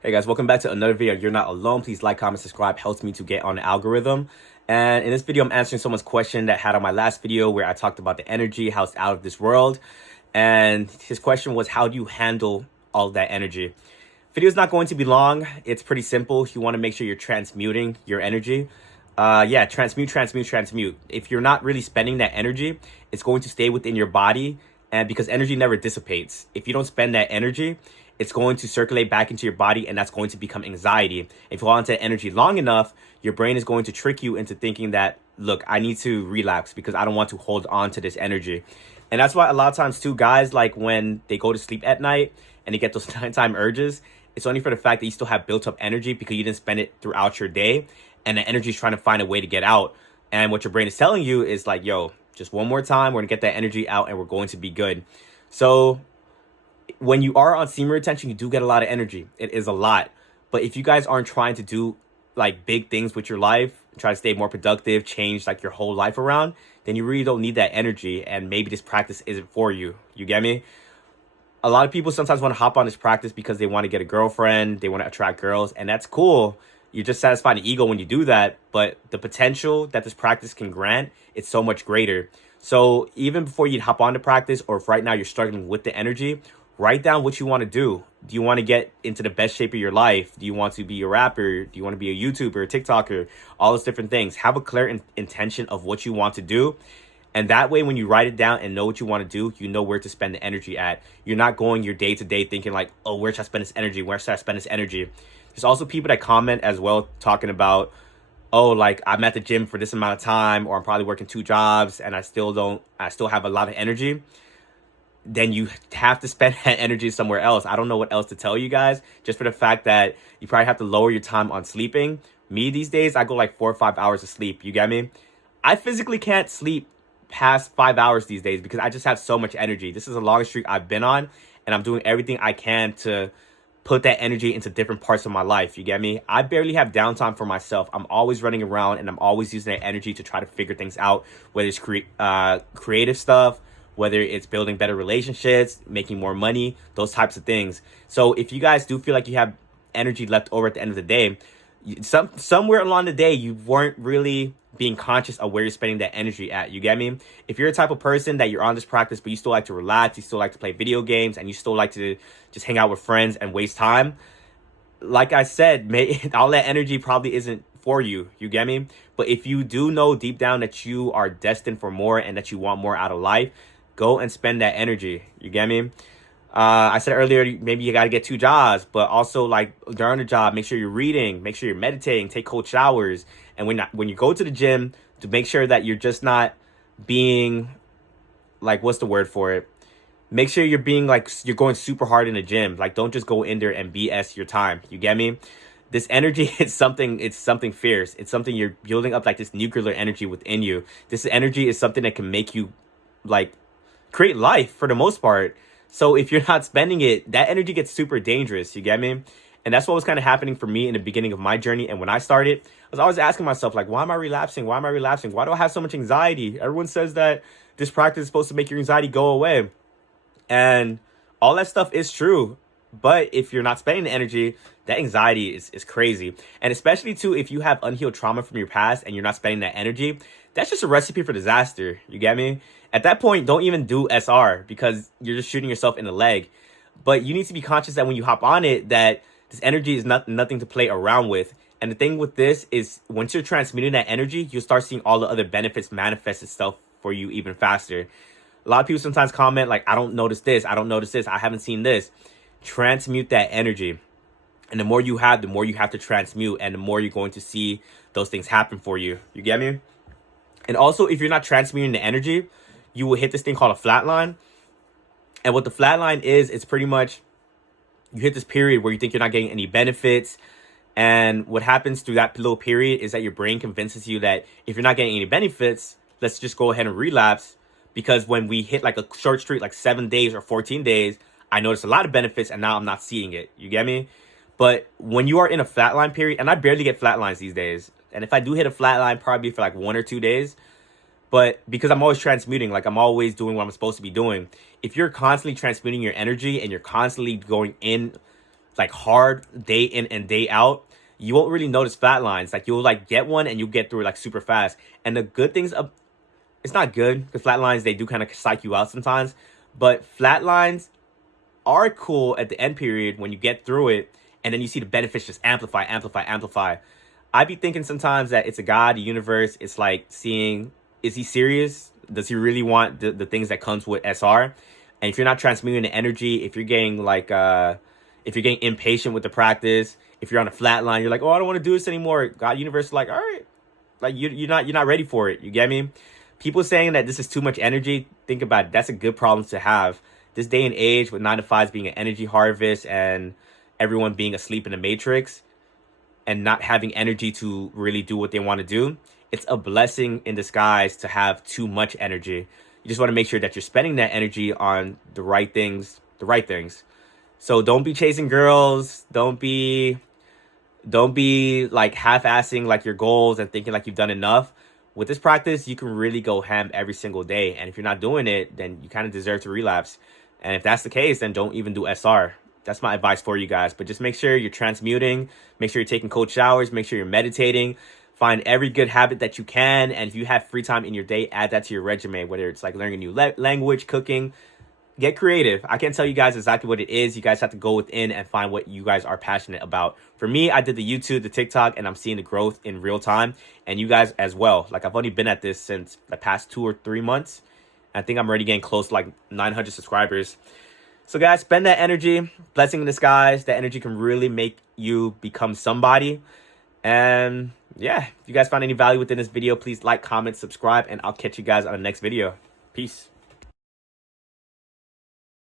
Hey guys, welcome back to another video. You're not alone. Please like, comment, subscribe. Helps me to get on the algorithm. And in this video, I'm answering someone's question that had on my last video where I talked about the energy, how it's out of this world. And his question was, how do you handle all that energy? Video's not going to be long. It's pretty simple. You want to make sure you're transmuting your energy. Transmute. If you're not really spending that energy, it's going to stay within your body. And because energy never dissipates, if you don't spend that energy, it's going to circulate back into your body, and that's going to become anxiety. If you hold on to energy long enough, your brain is going to trick you into thinking that, look, I need to relapse because I don't want to hold on to this energy. And that's why a lot of times too, guys, like when they go to sleep at night and they get those nighttime urges, it's only for the fact that you still have built up energy because you didn't spend it throughout your day. And the energy is trying to find a way to get out. And what your brain is telling you is like, yo, just one more time, we're gonna get that energy out and we're going to be good. So when you are on semen retention, you do get a lot of energy. It is a lot. But if you guys aren't trying to do like big things with your life, try to stay more productive, change like your whole life around, then you really don't need that energy. And maybe this practice isn't for you. You get me? A lot of people sometimes want to hop on this practice because they want to get a girlfriend, they want to attract girls, and that's cool. You just satisfy the ego when you do that, but the potential that this practice can grant, it's so much greater. So even before you hop on to practice, or if right now you're struggling with the energy, write down what you want to do. Do you want to get into the best shape of your life? Do you want to be a rapper? Do you want to be a YouTuber, a TikToker? All those different things. Have a clear intention of what you want to do. And that way, when you write it down and know what you want to do, you know where to spend the energy at. You're not going your day to day thinking like, oh, where should I spend this energy? Where should I spend this energy? There's also people that comment as well talking about, oh, like I'm at the gym for this amount of time, or I'm probably working 2 jobs and I still have a lot of energy. Then you have to spend that energy somewhere else. I don't know what else to tell you guys, just for the fact that you probably have to lower your time on sleeping. Me these days, I go like 4 or 5 hours of sleep. You get me? I physically can't sleep past 5 hours these days because I just have so much energy. This is the longest streak I've been on, and I'm doing everything I can to put that energy into different parts of my life. You get me? I barely have downtime for myself. I'm always running around and I'm always using that energy to try to figure things out, whether it's creative stuff, whether it's building better relationships, making more money, those types of things. So if you guys do feel like you have energy left over at the end of the day, somewhere along the day, you weren't really being conscious of where you're spending that energy at. You get me? If you're a type of person that you're on this practice, but you still like to relax, you still like to play video games, and you still like to just hang out with friends and waste time, like I said, all that energy probably isn't for you. You get me? But if you do know deep down that you are destined for more and that you want more out of life, go and spend that energy. You get me? I said earlier, maybe you got to get 2 jobs, but also like during the job, make sure you're reading, make sure you're meditating, take cold showers. And when you go to the gym, to make sure that you're just not being like, what's the word for it? Make sure you're being like, you're going super hard in the gym. Like, don't just go in there and BS your time. You get me? This energy it's something fierce. It's something you're building up, like this nuclear energy within you. This energy is something that can make you like create life for the most part. So if you're not spending it, that energy gets super dangerous. You get me? And that's what was kind of happening for me in the beginning of my journey. And when I started, I was always asking myself, like, why am I relapsing? Why am I relapsing? Why do I have so much anxiety? Everyone says that this practice is supposed to make your anxiety go away. And all that stuff is true. But if you're not spending the energy, that anxiety is crazy. And especially too, if you have unhealed trauma from your past and you're not spending that energy, that's just a recipe for disaster. You get me? At that point, don't even do SR because you're just shooting yourself in the leg. But you need to be conscious that when you hop on it, that this energy is nothing to play around with. And the thing with this is once you're transmuting that energy, you'll start seeing all the other benefits manifest itself for you even faster. A lot of people sometimes comment like, I don't notice this. I don't notice this. I haven't seen this. Transmute that energy. And the more you have, the more you have to transmute, and the more you're going to see those things happen for you. You get me? And also, if you're not transmuting the energy, you will hit this thing called a flatline. And what the flatline is, it's pretty much you hit this period where you think you're not getting any benefits. And what happens through that little period is that your brain convinces you that if you're not getting any benefits, let's just go ahead and relapse. Because when we hit like a short streak, like 7 days or 14 days, I noticed a lot of benefits and now I'm not seeing it. You get me? But when you are in a flatline period, and I barely get flatlines these days. And if I do hit a flatline, probably for like 1 or 2 days. But because I'm always transmuting, like I'm always doing what I'm supposed to be doing. If you're constantly transmuting your energy and you're constantly going in like hard day in and day out, you won't really notice flat lines. Like you'll like get one and you'll get through it like super fast. And the good things of it's not good because flat lines, they do kind of psych you out sometimes, but flat lines are cool at the end period when you get through it and then you see the benefits just amplify, amplify, amplify. I be thinking sometimes that it's a God, the universe. It's like seeing, is he serious? Does he really want the things that comes with SR? And if you're not transmuting the energy, if you're getting like, if you're getting impatient with the practice, if you're on a flat line, you're like, oh, I don't want to do this anymore. God, universe is like, all right, like you're not ready for it. You get me? People saying that this is too much energy, think about it. That's a good problem to have. This day and age with 9 to 5s being an energy harvest and everyone being asleep in the matrix and not having energy to really do what they want to do, it's a blessing in disguise to have too much energy. You just want to make sure that you're spending that energy on the right things, So don't be chasing girls. Don't be like half-assing like your goals and thinking like you've done enough. With this practice, you can really go ham every single day. And if you're not doing it, then you kind of deserve to relapse. And if that's the case, then don't even do SR. That's my advice for you guys. But just make sure you're transmuting. Make sure you're taking cold showers. Make sure you're meditating. Find every good habit that you can. And if you have free time in your day, add that to your regimen, whether it's like learning a new language, cooking. Get creative. I can't tell you guys exactly what it is. You guys have to go within and find what you guys are passionate about. For me, I did the YouTube, the TikTok, and I'm seeing the growth in real time. And you guys as well. Like I've only been at this since the past 2 or 3 months. I think I'm already getting close to like 900 subscribers. So guys, spend that energy. Blessing in disguise. That energy can really make you become somebody. And yeah, if you guys found any value within this video, please like, comment, subscribe, and I'll catch you guys on the next video. Peace.